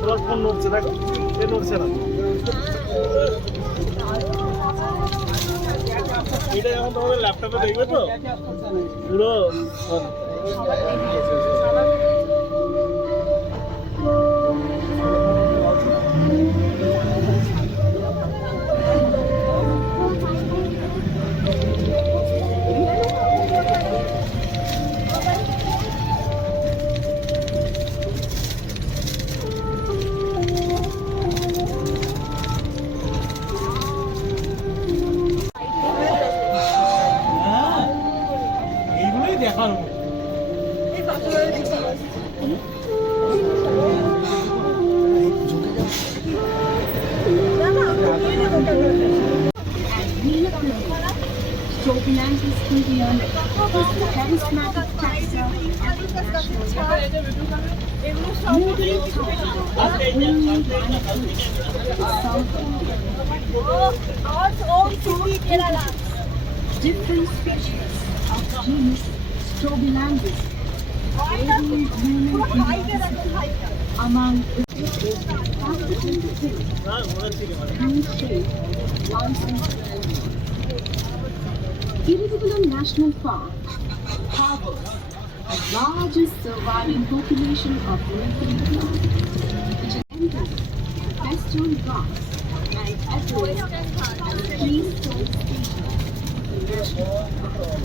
তোমার ফোন নড়ছে দেখো, সে নড়ছে না। এটা এখন তোমাদের ল্যাপটপে দেখবে তো পুরো দেখার Language Stadium is the charismatic taxer at the national level. Different species of genus Strobilandus varying human among Eravikulam National Park harbors the largest surviving population of Nilgiri plants, which is endemic to the Western Ghats and operates as a keystone station in the national park.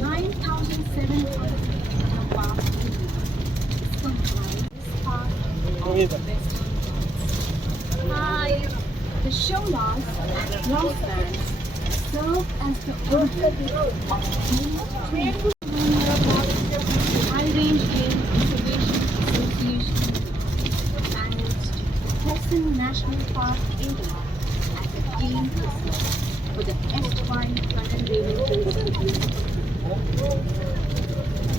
9,700 park area is comprised this part of the Western Ghats. The shoulders and grasslands serve as the origin of many high-range game conservation association managed Western National Park area as a game reserve for the erstwhile Munnar.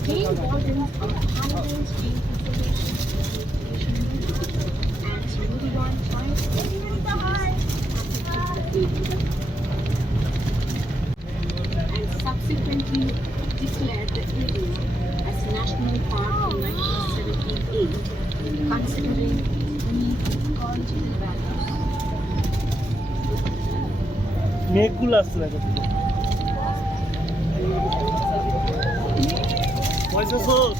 Game wardens of high-range game conservation association and Nilgiri tribes and subsequently declared the area as National Park in 1978, considering unique ecological values. মেঘগুলো আসছে দেখো, পয়সা সোচ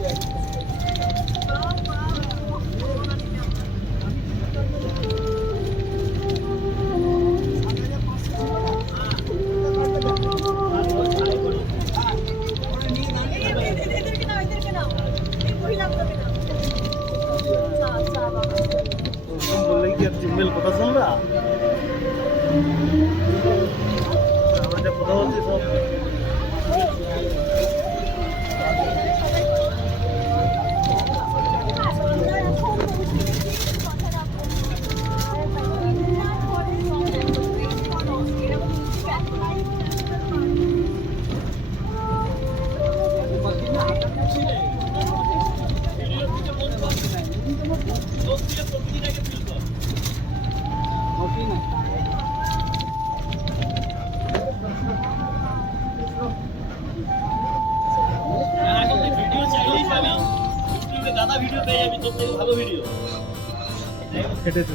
বললে কি আর Gmail কথা শুনবা? আমরা যা কথা বলছি সব ভিডিও পেয়ে যাবি, তোর থেকে ভালো ভিডিও কেটেছে।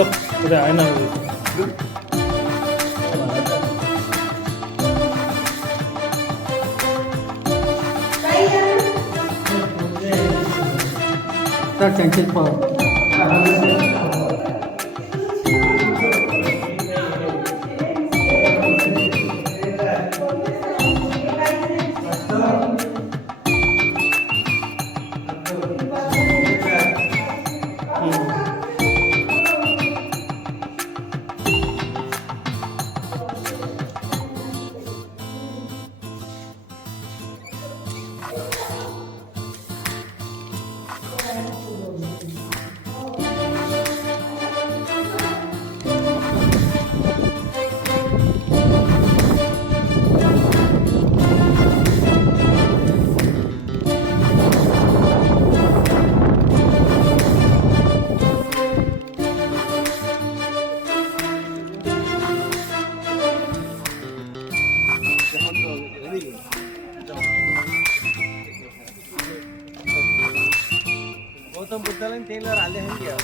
सब उधर आहे ना त्यांचे गौतम बुद्धाला ट्रेनवर आले आहे